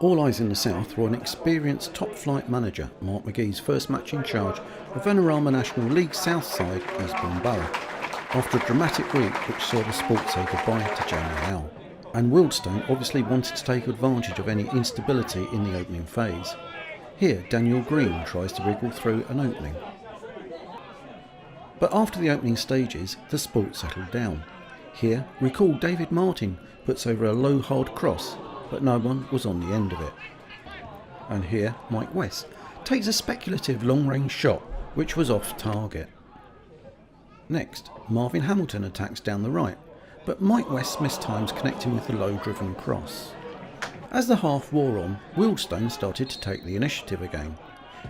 All eyes in the south were on experienced top-flight manager Mark McGhee's first match in charge of Vanarama National League South side Eastbourne Borough, after a dramatic week which saw the sport say goodbye to Jamie Howe. And Wealdstone obviously wanted to take advantage of any instability in the opening phase. Here Daniel Green tries to wriggle through an opening. But after the opening stages, the sport settled down. Here, recall David Martin puts over a low hard cross, but no one was on the end of it. And here, Mike West takes a speculative long-range shot, which was off target. Next, Marvin Hamilton attacks down the right, but Mike West mistimes connecting with the low-driven cross. As the half wore on, Wealdstone started to take the initiative again.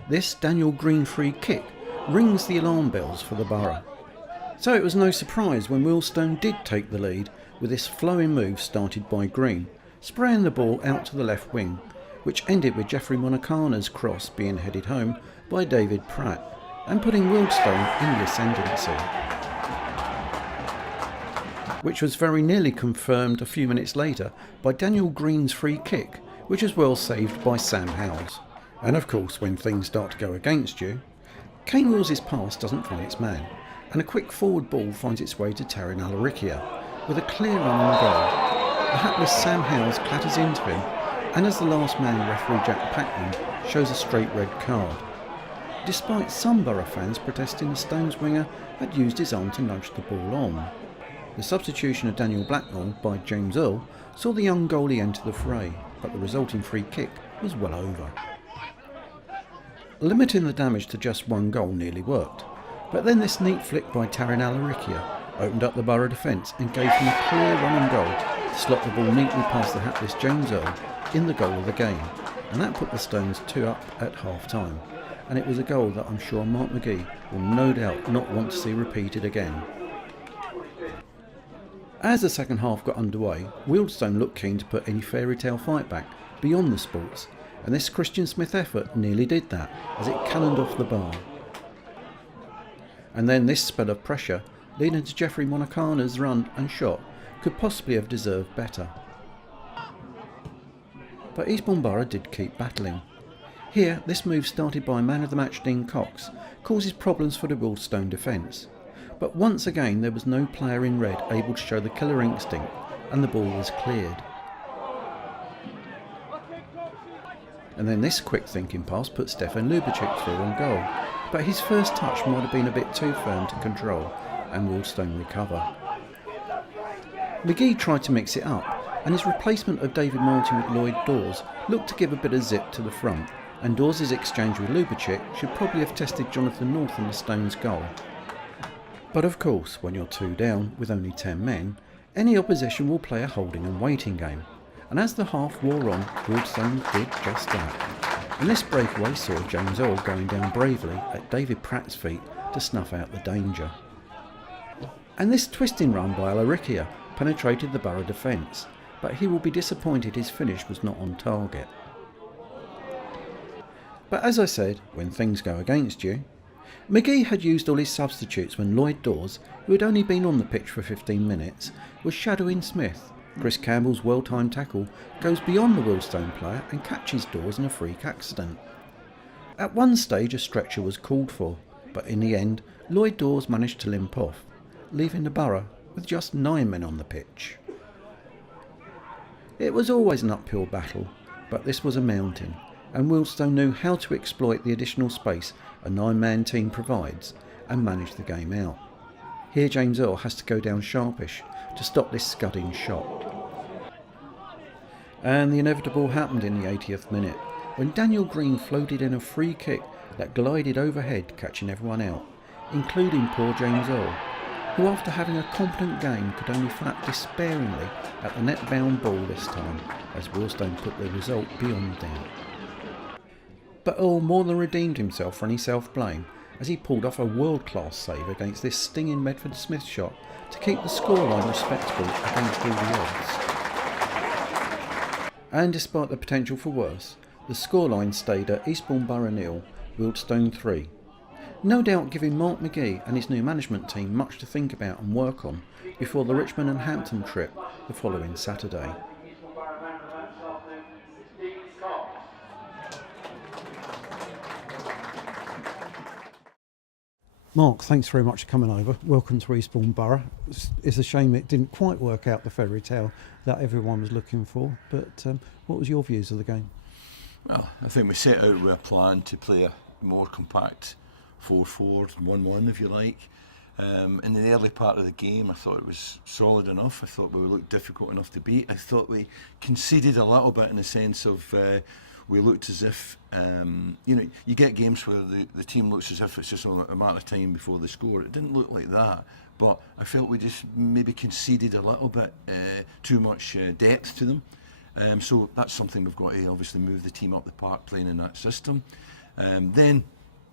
This Daniel Green free kick rings the alarm bells for the borough. So it was no surprise when Wealdstone did take the lead with this flowing move started by Green, spraying the ball out to the left wing, which ended with Geoffrey Monacana's cross being headed home by David Pratt and putting Wealdstone in the ascendancy, which was very nearly confirmed a few minutes later by Daniel Green's free kick, which was well saved by Sam Howes. And of course, when things start to go against you, Kane Wills's pass doesn't find its man, and a quick forward ball finds its way to Tarryn Allarakhia with a clear run on goal. The hapless Sam Howes clatters into him, and as the last man, referee Jack Packman shows a straight red card, despite some Borough fans protesting the Stones winger had used his arm to nudge the ball on. The substitution of Daniel Blackmore by James Earl saw the young goalie enter the fray, but the resulting free kick was well over. Limiting the damage to just one goal nearly worked, but then this neat flick by Tarryn Allarakhia opened up the Borough defence and gave him a clear running goal to slot the ball neatly past the hapless James Earl in the goal of the game, and that put the Stones 2 up at half-time, and it was a goal that I'm sure Mark McGhee will no doubt not want to see repeated again. As the second half got underway, Wealdstone looked keen to put any fairy tale fight back beyond the sports, and this Christian Smith effort nearly did that as it cannoned off the bar. And then this spell of pressure, leading to Geoffrey Monacana's run and shot, could possibly have deserved better. But Eastbourne Borough did keep battling. Here, this move started by man of the match Dean Cox causes problems for the Wealdstone defence. But once again there was no player in red able to show the killer instinct, and the ball was cleared. And then this quick thinking pass put Stefan Lubicic through on goal, but his first touch might have been a bit too firm to control, and Wealdstone recover. McGhee tried to mix it up, and his replacement of David Martin with Lloyd Dawes looked to give a bit of zip to the front, and Dawes' exchange with Lubicic should probably have tested Jonathan North in the Stones' goal. But of course, when you're 2 down with only 10 men, any opposition will play a holding and waiting game, and as the half wore on, Wealdstone did just that. And this breakaway saw James Earl going down bravely at David Pratt's feet to snuff out the danger. And this twisting run by Allarakhia penetrated the Borough defence, but he will be disappointed his finish was not on target. But as I said, when things go against you, McGhee had used all his substitutes when Lloyd Dawes, who had only been on the pitch for 15 minutes, was shadowing Smith. Chris Campbell's well-timed tackle goes beyond the Wealdstone player and catches Dawes in a freak accident. At one stage a stretcher was called for, but in the end Lloyd Dawes managed to limp off, leaving the Borough with just 9 men on the pitch. It was always an uphill battle, but this was a mountain, and Wealdstone knew how to exploit the additional space a 9-man team provides and manage the game out. Here James Earl has to go down sharpish to stop this scudding shot. And the inevitable happened in the 80th minute, when Daniel Green floated in a free kick that glided overhead, catching everyone out, including poor James Earl, who after having a competent game could only flap despairingly at the net-bound ball this time, as Wealdstone put the result beyond doubt. But Earl more than redeemed himself for any self-blame as he pulled off a world-class save against this stinging Medford Smith shot to keep the scoreline respectable against all the odds. And despite the potential for worse, the scoreline stayed at Eastbourne Borough 0, Wealdstone 3. No doubt giving Mark McGhee and his new management team much to think about and work on before the Richmond and Hampton trip the following Saturday. Mark, thanks very much for coming over. Welcome to Eastbourne Borough. It's a shame it didn't quite work out the fairy tale that everyone was looking for, but what was your views of the game? Well, I think we set out with a plan to play a more compact 4-4, 1-1 if you like. In the early part of the game, I thought it was solid enough. I thought we looked difficult enough to beat. I thought we conceded a little bit in the sense of we looked as if, you get games where the team looks as if it's just a matter of time before they score. It didn't look like that, but I felt we just maybe conceded a little bit too much depth to them. So that's something we've got to obviously move the team up the park playing in that system. Then,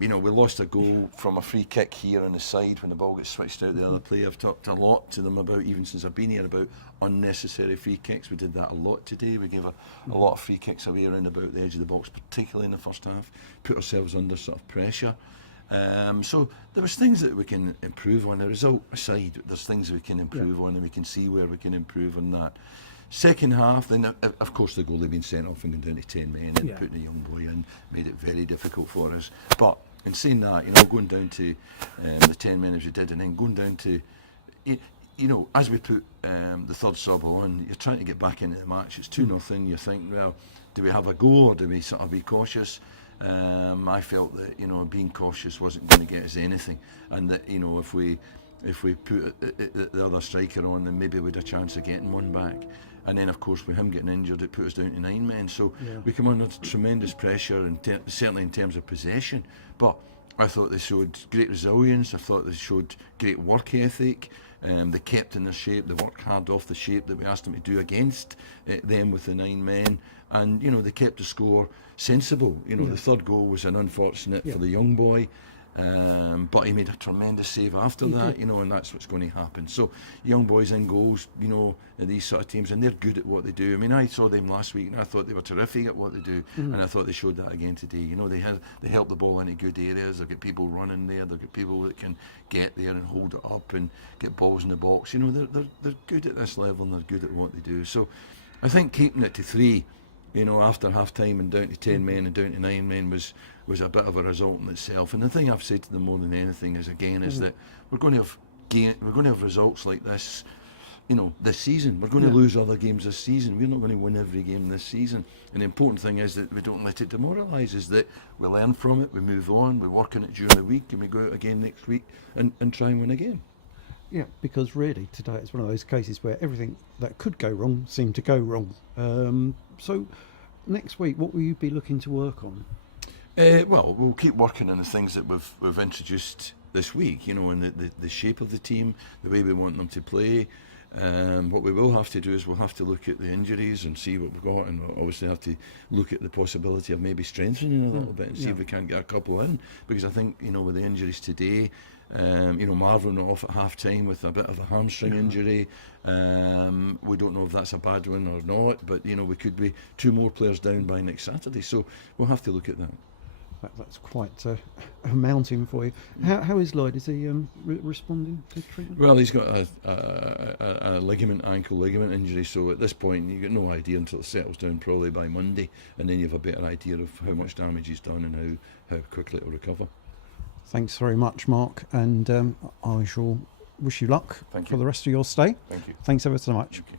we lost a goal from a free kick here on the side when the ball gets switched out the other player. I've talked a lot to them about, even since I've been here, about unnecessary free kicks. We did that a lot today. We gave a lot of free kicks away around about the edge of the box, particularly in the first half. Put ourselves under sort of pressure. So there was things that we can improve on. The result aside, there's things we can improve on, and we can see where we can improve on that. Second half, then of course the goalie being sent off and going down to 10 men and putting a young boy in made it very difficult for us. But in saying that, going down to the 10 men as we did, and then going down to, as we put the third sub on, you're trying to get back into the match. It's 2-0. You think, well, do we have a go or do we sort of be cautious? I felt that being cautious wasn't going to get us anything, and that if we put the other striker on, then maybe we'd have a chance of getting one back. And then, of course, with him getting injured, it put us down to 9 men. So we come under tremendous pressure, and certainly in terms of possession. But I thought they showed great resilience. I thought they showed great work ethic. They kept in their shape. They worked hard off the shape that we asked them to do against them with the 9 men. And, they kept the score sensible. The third goal was an unfortunate for the young boy. But he made a tremendous save after that, and that's what's going to happen. So young boys in goals, these sort of teams, and they're good at what they do. I mean, I saw them last week, and I thought they were terrific at what they do, and I thought they showed that again today. They help the ball into good areas. They've got people running there. They've got people that can get there and hold it up and get balls in the box. They're good at this level, and they're good at what they do. So I think keeping it to 3, after half time and down to 10 men and down to 9 men was a bit of a result in itself. And the thing I've said to them more than anything is that we're going to have results like this, this season. We're going to lose other games this season. We're not going to win every game this season. And the important thing is that we don't let it demoralise us, that we learn from it, we move on, we work on it during the week, and we go out again next week and try and win again. Yeah, because really today it's one of those cases where everything that could go wrong seemed to go wrong. So next week, what will you be looking to work on? Well, we'll keep working on the things that we've introduced this week, and the shape of the team, the way we want them to play. What we will have to do is we'll have to look at the injuries and see what we've got, and we'll obviously have to look at the possibility of maybe strengthening a little bit and see if we can get a couple in, because I think, with the injuries today, Marvin went off at half time with a bit of a hamstring injury. We don't know if that's a bad one or not, but we could be 2 more players down by next Saturday, so we'll have to look at that. That's quite a mountain for you. How is Lloyd? Is he responding to treatment? Well, he's got a ankle ligament injury, so at this point you get no idea until it settles down, probably by Monday, and then you have a better idea of how much damage he's done and how quickly it will recover. Thanks very much, Mark, and I shall wish you luck for the rest of your stay. Thank you. Thanks ever so much. Okay.